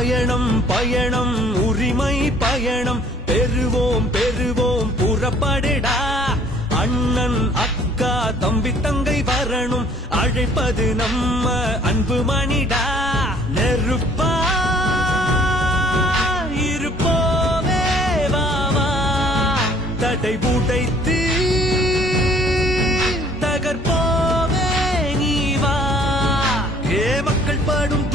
பயணம் பயணம் உரிமை பயணம் பெறுவோம் பெறுவோம் புறப்படடா அண்ணன் அக்கா தம்பி தங்கை வரணும் அழைப்பது நம்ம அன்பு மணிடா நெருப்பா இருப்போமே வாவா தடை உடைத்து தகர்ப்போமே நீ வா ஏ மக்கள் படும்